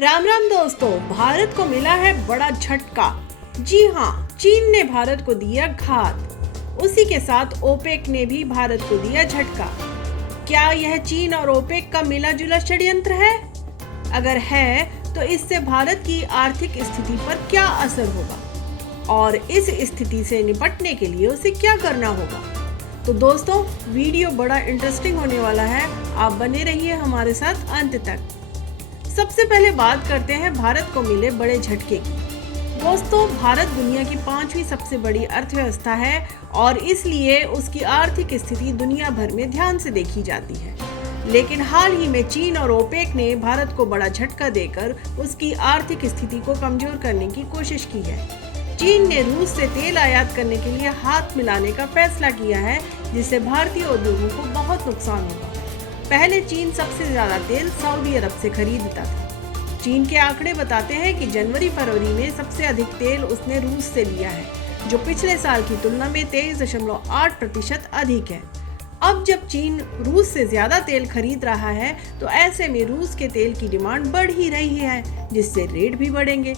राम राम दोस्तों, भारत को मिला है बड़ा झटका। जी हाँ, चीन ने भारत को दिया घात। उसी के साथ ओपेक ने भी भारत को दिया झटका। क्या यह चीन और ओपेक का मिला जुला षड्यंत्र है? अगर है तो इससे भारत की आर्थिक स्थिति पर क्या असर होगा और इस स्थिति से निपटने के लिए उसे क्या करना होगा? तो दोस्तों, वीडियो बड़ा इंटरेस्टिंग होने वाला है। आप बने रहिए हमारे साथ अंत तक। सबसे पहले बात करते हैं भारत को मिले बड़े झटके की। दोस्तों, भारत दुनिया की 5वीं सबसे बड़ी अर्थव्यवस्था है और इसलिए उसकी आर्थिक स्थिति दुनिया भर में ध्यान से देखी जाती है। लेकिन हाल ही में चीन और ओपेक ने भारत को बड़ा झटका देकर उसकी आर्थिक स्थिति को कमजोर करने की कोशिश की है। चीन ने रूस से तेल आयात करने के लिए हाथ मिलाने का फैसला किया है, जिससे भारतीय उद्योगों को बहुत नुकसान होगा। पहले चीन सबसे ज्यादा तेल सऊदी अरब से खरीदता था। चीन के आंकड़े बताते हैं कि जनवरी-फरवरी में सबसे अधिक तेल उसने रूस से लिया है, जो पिछले साल की तुलना में 23.8% अधिक है। अब जब चीन रूस से ज्यादा तेल खरीद रहा है, तो ऐसे में रूस के तेल की डिमांड बढ़ ही रही है, जिससे रेट भी बढ़ेंगे।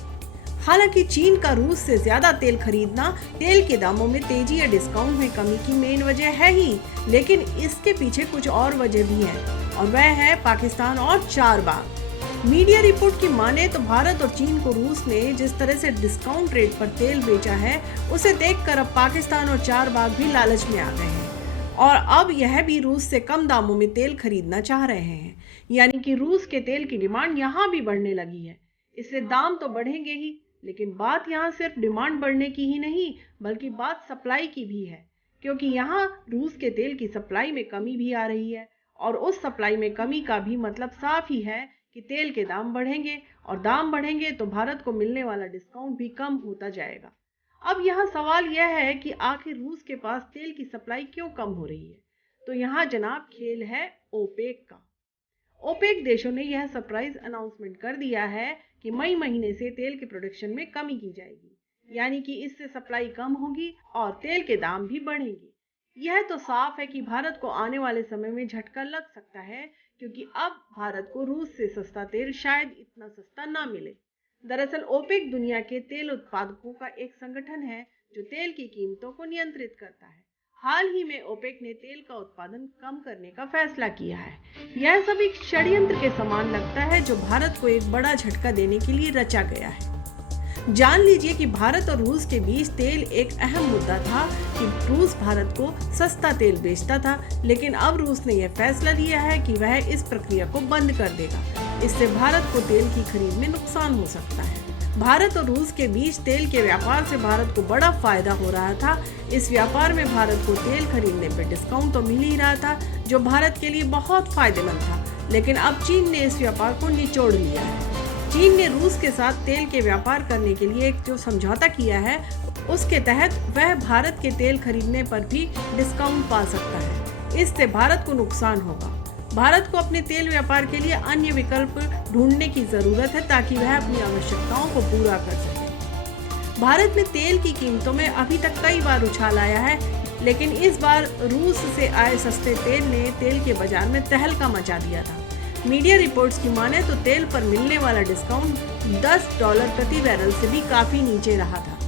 हालांकि चीन का रूस से ज्यादा तेल खरीदना तेल के दामों में तेजी या डिस्काउंट में कमी की मेन वजह है ही, लेकिन इसके पीछे कुछ और वजह भी है, और वह है पाकिस्तान और चारबाग। मीडिया रिपोर्ट की माने तो भारत और चीन को रूस ने जिस तरह से डिस्काउंट रेट पर तेल बेचा है, उसे देखकर अब पाकिस्तान और चारबाग भी लालच में आ गए हैं और अब यह भी रूस से कम दामों में तेल खरीदना चाह रहे हैं। यानी कि रूस के तेल की डिमांड यहाँ भी बढ़ने लगी है। इससे दाम तो बढ़ेंगे ही, लेकिन बात यहाँ सिर्फ डिमांड बढ़ने की ही नहीं, बल्कि बात सप्लाई की भी है, क्योंकि यहाँ रूस के तेल की सप्लाई में कमी भी आ रही है और उस सप्लाई में कमी का भी मतलब साफ ही है कि तेल के दाम बढ़ेंगे, और दाम बढ़ेंगे तो भारत को मिलने वाला डिस्काउंट भी कम होता जाएगा। अब यहाँ सवाल यह है कि आखिर रूस के पास तेल की सप्लाई क्यों कम हो रही है? तो यहाँ जनाब खेल है ओपेक का। ओपेक देशों ने यह सरप्राइज अनाउंसमेंट कर दिया है कि मई महीने से तेल के प्रोडक्शन में कमी की जाएगी, यानी कि इससे सप्लाई कम होगी और तेल के दाम भी बढ़ेंगे। यह तो साफ है कि भारत को आने वाले समय में झटका लग सकता है, क्योंकि अब भारत को रूस से सस्ता तेल शायद इतना सस्ता ना मिले। दरअसल ओपेक दुनिया के तेल उत्पादकों का एक संगठन है जो तेल की कीमतों को नियंत्रित करता है। हाल ही में ओपेक ने तेल का उत्पादन कम करने का फैसला किया है। यह सब एक षड्यंत्र के समान लगता है, जो भारत को एक बड़ा झटका देने के लिए रचा गया है। जान लीजिए कि भारत और रूस के बीच तेल एक अहम मुद्दा था कि रूस भारत को सस्ता तेल बेचता था, लेकिन अब रूस ने यह फैसला लिया है कि वह इस प्रक्रिया को बंद कर देगा। इससे भारत को तेल की खरीद में नुकसान हो सकता है। भारत और रूस के बीच तेल के व्यापार से भारत को बड़ा फायदा हो रहा था। इस व्यापार में भारत को तेल खरीदने पर डिस्काउंट तो मिल ही रहा था, जो भारत के लिए बहुत फायदेमंद था। लेकिन अब चीन ने इस व्यापार को निचोड़ लिया है। चीन ने रूस के साथ तेल के व्यापार करने के लिए जो समझौता किया है, उसके तहत वह भारत के तेल खरीदने पर भी डिस्काउंट पा सकता है। इससे भारत को नुकसान होगा। भारत को अपने तेल व्यापार के लिए अन्य विकल्प ढूंढने की जरूरत है, ताकि वह अपनी आवश्यकताओं को पूरा कर सके। भारत में तेल की कीमतों में अभी तक कई बार उछाल आया है, लेकिन इस बार रूस से आए सस्ते तेल ने तेल के बाजार में तहलका मचा दिया था। मीडिया रिपोर्ट्स की माने तो तेल पर मिलने वाला डिस्काउंट $10 प्रति बैरल से भी काफी नीचे रहा था।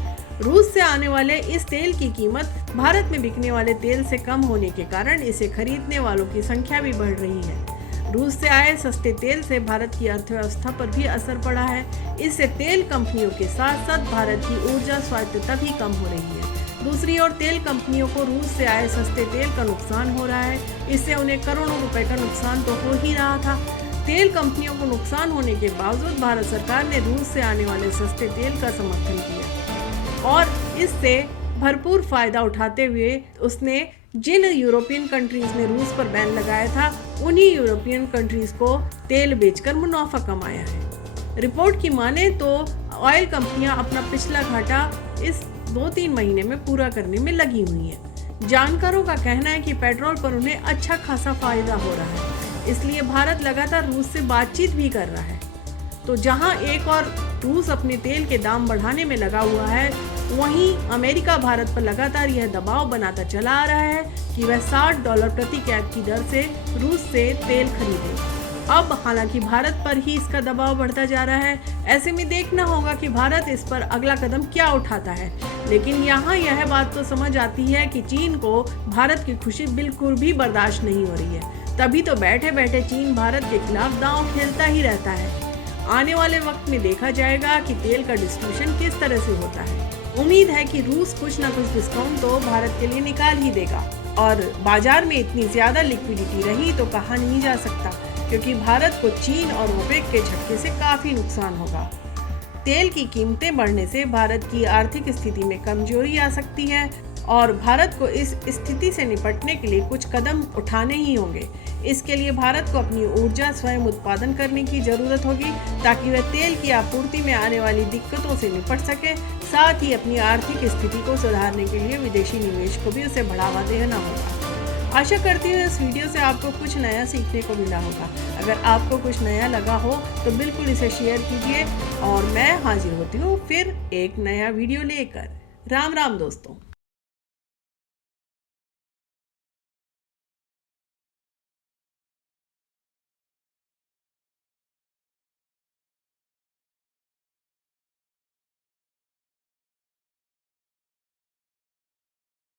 रूस से आने वाले इस तेल की कीमत भारत में बिकने वाले तेल से कम होने के कारण इसे खरीदने वालों की संख्या भी बढ़ रही है। रूस से आए सस्ते तेल से भारत की अर्थव्यवस्था पर भी असर पड़ा है। इससे तेल कंपनियों के साथ साथ भारत की ऊर्जा स्वायत्तता भी कम हो रही है। दूसरी ओर तेल कंपनियों को रूस से आए सस्ते तेल का नुकसान हो रहा है। इससे उन्हें करोड़ों रुपए का नुकसान तो हो ही रहा था। तेल कंपनियों को नुकसान होने के बावजूद भारत सरकार ने रूस से आने वाले सस्ते तेल का समर्थन किया और इससे भरपूर फायदा उठाते हुए उसने जिन यूरोपियन कंट्रीज ने रूस पर बैन लगाया था, उन्हीं यूरोपियन कंट्रीज को तेल बेचकर मुनाफा कमाया है। रिपोर्ट की माने तो ऑयल कंपनियां अपना पिछला घाटा इस 2-3 महीने में पूरा करने में लगी हुई हैं। जानकारों का कहना है कि पेट्रोल पर उन्हें अच्छा खासा फायदा हो रहा है, इसलिए भारत लगातार रूस से बातचीत भी कर रहा है। तो जहां एक और रूस अपने तेल के दाम बढ़ाने में लगा हुआ है, वहीं अमेरिका भारत पर लगातार यह दबाव बनाता चला आ रहा है कि वह $60 प्रति कैब की दर से रूस से तेल खरीदे। अब हालांकि भारत पर ही इसका दबाव बढ़ता जा रहा है। ऐसे में देखना होगा कि भारत इस पर अगला कदम क्या उठाता है। लेकिन यहाँ यह बात तो समझ आती है कि चीन को भारत की खुशी बिल्कुल भी बर्दाश्त नहीं हो रही है। तभी तो बैठे बैठे चीन भारत के खिलाफ दांव खेलता ही रहता है। आने वाले वक्त में देखा जाएगा कि तेल का डिस्ट्रीब्यूशन किस तरह से होता है। उम्मीद है कि रूस कुछ न कुछ डिस्काउंट तो भारत के लिए निकाल ही देगा, और बाजार में इतनी ज्यादा लिक्विडिटी रही तो कहा नहीं जा सकता, क्योंकि भारत को चीन और ओपेक के झटके से काफी नुकसान होगा। तेल की कीमतें बढ़ने से भारत की आर्थिक स्थिति में कमजोरी आ सकती है और भारत को इस स्थिति से निपटने के लिए कुछ कदम उठाने ही होंगे। इसके लिए भारत को अपनी ऊर्जा स्वयं उत्पादन करने की जरूरत होगी, ताकि वह तेल की आपूर्ति में आने वाली दिक्कतों से निपट सके। साथ ही अपनी आर्थिक स्थिति को सुधारने के लिए विदेशी निवेश को भी उसे बढ़ावा देना होगा। आशा करती हूँ इस वीडियो से आपको कुछ नया सीखने को मिला होगा। अगर आपको कुछ नया लगा हो तो बिल्कुल इसे शेयर कीजिए, और मैं हाजिर होती हूँ फिर एक नया वीडियो लेकर। राम राम दोस्तों।